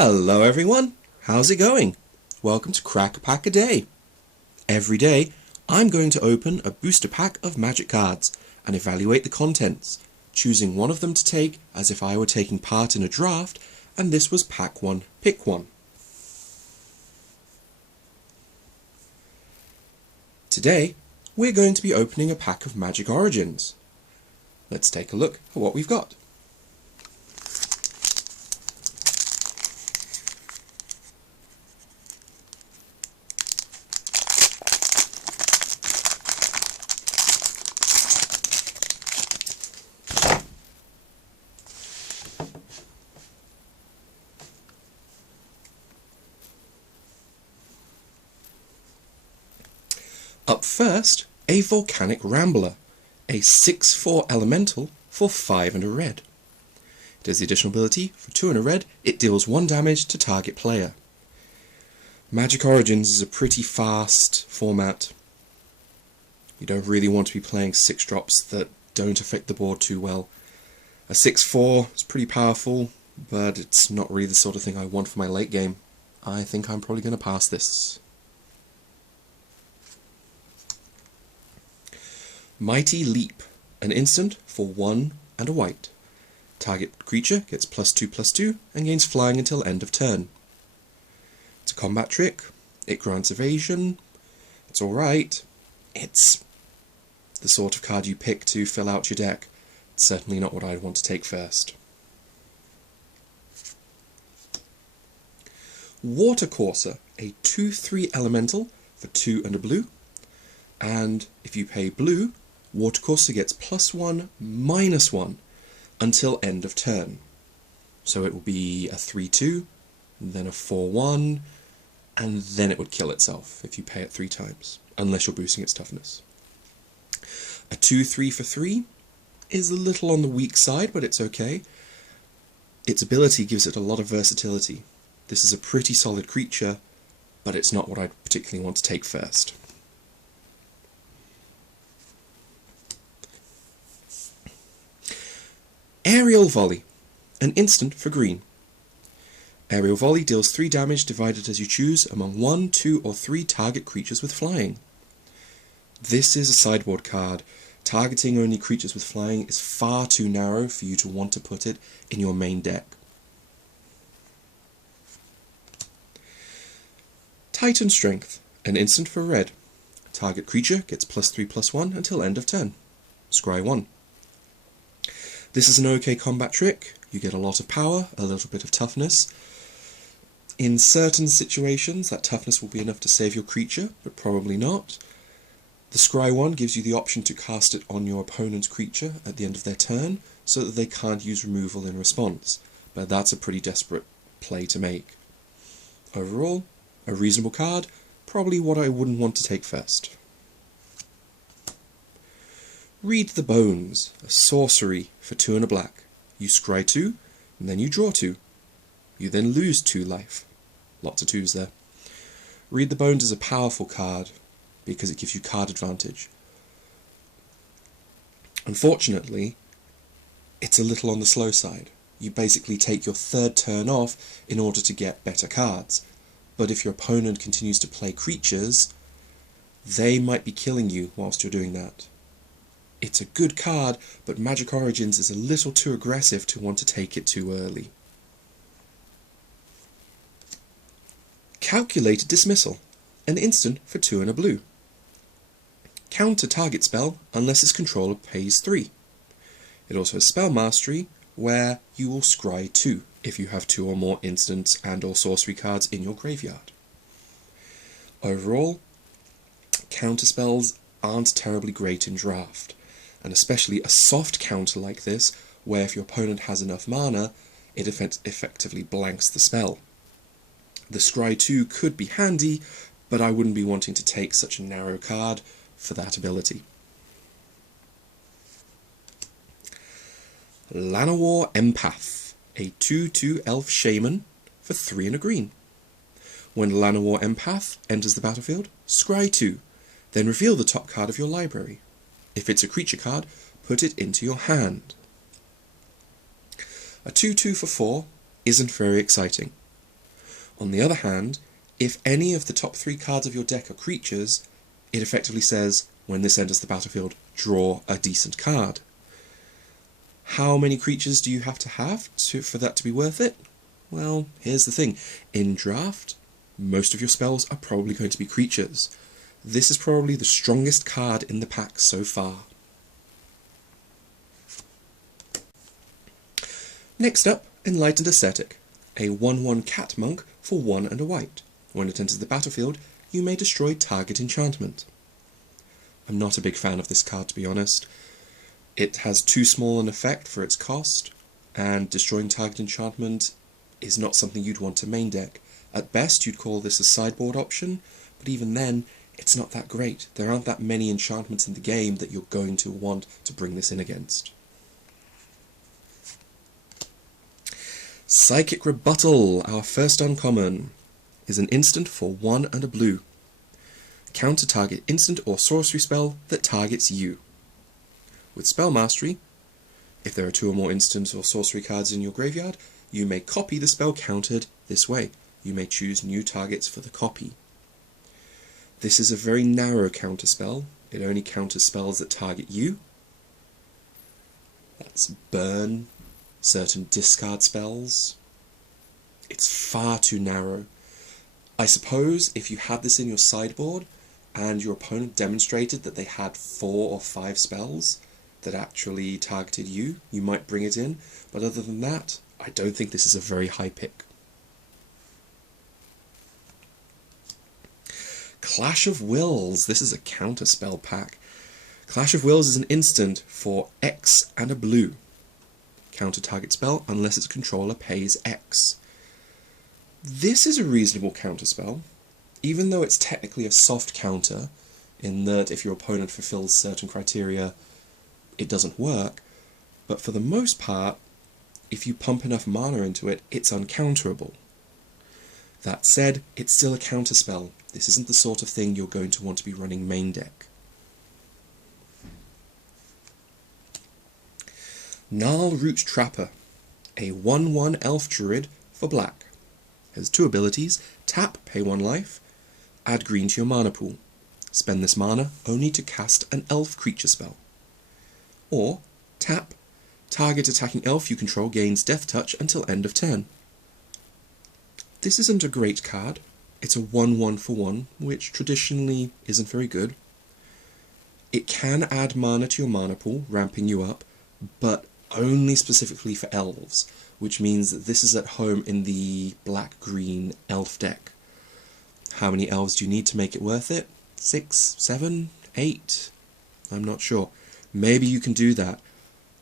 Hello everyone, how's it going? Welcome to Crack a Pack a Day. Every day, I'm going to open a booster pack of magic cards and evaluate the contents, choosing one of them to take as if I were taking part in a draft and this was pack 1, pick 1. Today, we're going to be opening a pack of Magic Origins. Let's take a look at what we've got. Up first, a Volcano Rambler, a 6/4 elemental for 5 and a red. It has the additional ability, for 2 and a red, it deals 1 damage to target player. Magic Origins is a pretty fast format. You don't really want to be playing 6 drops that don't affect the board too well. A 6/4 is pretty powerful, but it's not really the sort of thing I want for my late game. I think I'm probably going to pass this. Mighty Leap, an instant for 1 and a white. Target creature gets +2/+2 and gains flying until end of turn. It's a combat trick, it grants evasion, it's alright. It's the sort of card you pick to fill out your deck. It's certainly not what I'd want to take first. Watercorsa, a 2/3 elemental for 2 and a blue. And if you pay blue, Watercorsa gets +1/-1 until end of turn. So it will be a 3/2, then a 4/1, and then it would kill itself if you pay it 3 times, unless you're boosting its toughness. A 2/3 for 3 is a little on the weak side, but it's okay. Its ability gives it a lot of versatility. This is a pretty solid creature, but it's not what I'd particularly want to take first. Aerial Volley, an instant for green. Aerial Volley deals 3 damage divided as you choose among 1, 2, or 3 target creatures with flying. This is a sideboard card. Targeting only creatures with flying is far too narrow for you to want to put it in your main deck. Titan Strength, an instant for red. Target creature gets +3/+1 until end of turn. Scry 1. This is an okay combat trick. You get a lot of power, a little bit of toughness. In certain situations, that toughness will be enough to save your creature, but probably not. The Scry 1 gives you the option to cast it on your opponent's creature at the end of their turn, so that they can't use removal in response, but that's a pretty desperate play to make. Overall, a reasonable card, probably what I wouldn't want to take first. Read the Bones, a sorcery for 2 and a black. You scry 2, and then you draw 2. You then lose 2 life. Lots of 2s there. Read the Bones is a powerful card, because it gives you card advantage. Unfortunately, it's a little on the slow side. You basically take your 3rd turn off in order to get better cards. But if your opponent continues to play creatures, they might be killing you whilst you're doing that. It's a good card, but Magic Origins is a little too aggressive to want to take it too early. Calculated Dismissal, an instant for 2 and a blue. Counter target spell unless its controller pays 3. It also has Spell Mastery, where you will scry 2 if you have 2 or more instants and or sorcery cards in your graveyard. Overall, counter spells aren't terribly great in draft. And especially a soft counter like this, where if your opponent has enough mana, it effectively blanks the spell. The Scry 2 could be handy, but I wouldn't be wanting to take such a narrow card for that ability. Llanowar Empath, a 2/2 elf shaman for 3 and a green. When Llanowar Empath enters the battlefield, scry 2, then reveal the top card of your library. If it's a creature card, put it into your hand. A 2/2 for 4 isn't very exciting. On the other hand, if any of the top 3 cards of your deck are creatures, it effectively says, when this enters the battlefield, draw a decent card. How many creatures do you have for that to be worth it? Well, here's the thing. In draft, most of your spells are probably going to be creatures. This is probably the strongest card in the pack so far. Next up, Enlightened Ascetic, a 1/1 cat monk for 1 and a white. When it enters the battlefield, you may destroy target enchantment. I'm not a big fan of this card, to be honest. It has too small an effect for its cost, and destroying target enchantment is not something you'd want to main deck. At best, you'd call this a sideboard option, but even then, it's not that great. There aren't that many enchantments in the game that you're going to want to bring this in against. Psychic Rebuttal, our first uncommon, is an instant for 1 and a blue. Counter target instant or sorcery spell that targets you. With Spell Mastery, if there are 2 or more instant or sorcery cards in your graveyard, you may copy the spell countered this way. You may choose new targets for the copy. This is a very narrow counter spell. It only counters spells that target you. That's burn, certain discard spells. It's far too narrow. I suppose if you had this in your sideboard and your opponent demonstrated that they had 4 or 5 spells that actually targeted you, you might bring it in, but other than that, I don't think this is a very high pick. Clash of Wills, this is a counter spell pack. Clash of Wills is an instant for X and a blue. Counter target spell unless its controller pays X. This is a reasonable counter spell, even though it's technically a soft counter, in that if your opponent fulfills certain criteria, it doesn't work, but for the most part, if you pump enough mana into it, it's uncounterable. That said, it's still a counter spell. This isn't the sort of thing you're going to want to be running main deck. Null Root Trapper, a 1/1 elf druid for black. Has 2 abilities: tap, pay 1 life, add green to your mana pool. Spend this mana only to cast an elf creature spell. Or, tap, target attacking elf you control gains Death Touch until end of turn. This isn't a great card. It's a 1/1 for 1, which traditionally isn't very good. It can add mana to your mana pool, ramping you up, but only specifically for elves, which means that this is at home in the black-green elf deck. How many elves do you need to make it worth it? 6, 7, 8? I'm not sure. Maybe you can do that.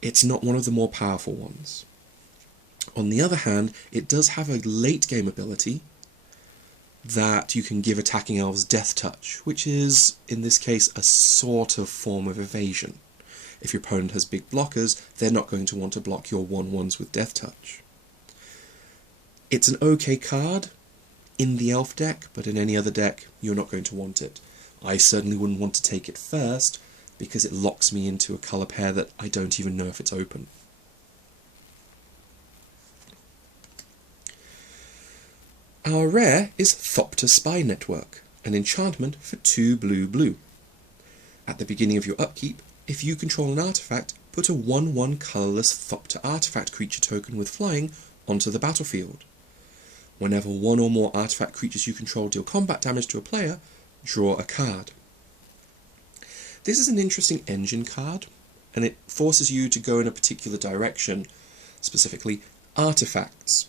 It's not one of the more powerful ones. On the other hand, it does have a late game ability that you can give attacking elves Death Touch, which is, in this case, a sort of form of evasion. If your opponent has big blockers, they're not going to want to block your 1/1s with Death Touch. It's an okay card in the elf deck, but in any other deck, you're not going to want it. I certainly wouldn't want to take it first, because it locks me into a colour pair that I don't even know if it's open. Our rare is Thopter Spy Network, an enchantment for 2 blue. At the beginning of your upkeep, if you control an artifact, put a 1/1 colourless Thopter artifact creature token with flying onto the battlefield. Whenever 1 or more artifact creatures you control deal combat damage to a player, draw a card. This is an interesting engine card, and it forces you to go in a particular direction, specifically artifacts.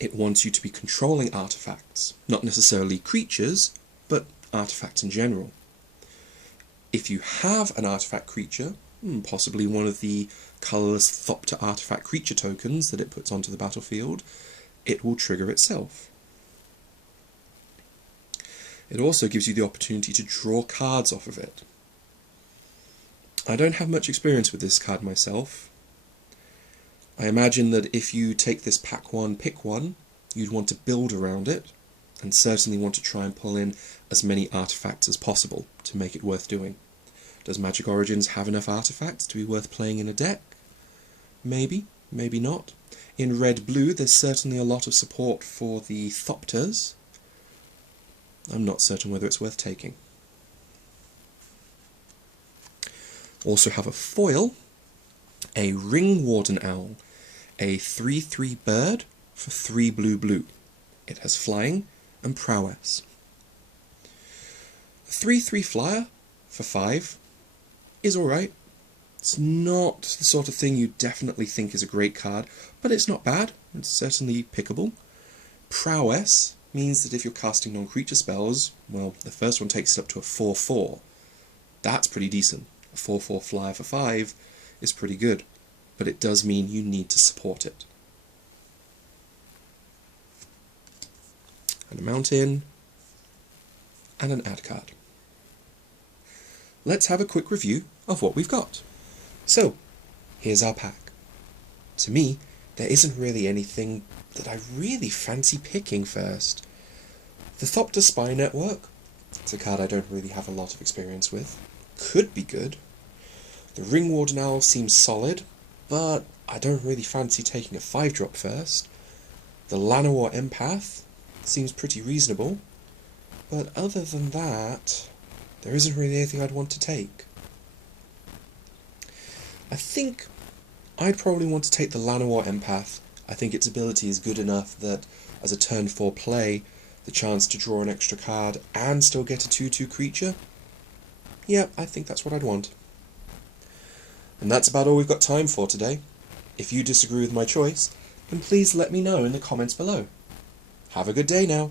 It wants you to be controlling artifacts, not necessarily creatures, but artifacts in general. If you have an artifact creature, possibly one of the colourless Thopter artifact creature tokens that it puts onto the battlefield, it will trigger itself. It also gives you the opportunity to draw cards off of it. I don't have much experience with this card myself. I imagine that if you take this pack 1, pick 1, you'd want to build around it, and certainly want to try and pull in as many artifacts as possible to make it worth doing. Does Magic Origins have enough artifacts to be worth playing in a deck? Maybe, maybe not. In red-blue, there's certainly a lot of support for the Thopters. I'm not certain whether it's worth taking. Also have a foil, a Ring Warden Owl, a 3/3 bird for 3 blue. It has flying and prowess. A 3/3 flyer for 5 is alright. It's not the sort of thing you definitely think is a great card, but it's not bad. It's certainly pickable. Prowess means that if you're casting non-creature spells, well, the first one takes it up to a 4/4. That's pretty decent. A 4/4 flyer for 5 is pretty good, but it does mean you need to support it. And a mountain, and an add card. Let's have a quick review of what we've got. So, here's our pack. To me, there isn't really anything that I really fancy picking first. The Thopter Spy Network, it's a card I don't really have a lot of experience with, could be good. The Ring Warden Owl seems solid, but I don't really fancy taking a 5-drop first. The Llanowar Empath seems pretty reasonable, but other than that, there isn't really anything I'd want to take. I think I'd probably want to take the Llanowar Empath. I think its ability is good enough that, as a turn 4 play, the chance to draw an extra card and still get a 2/2 creature, yeah, I think that's what I'd want. And that's about all we've got time for today. If you disagree with my choice, then please let me know in the comments below. Have a good day now.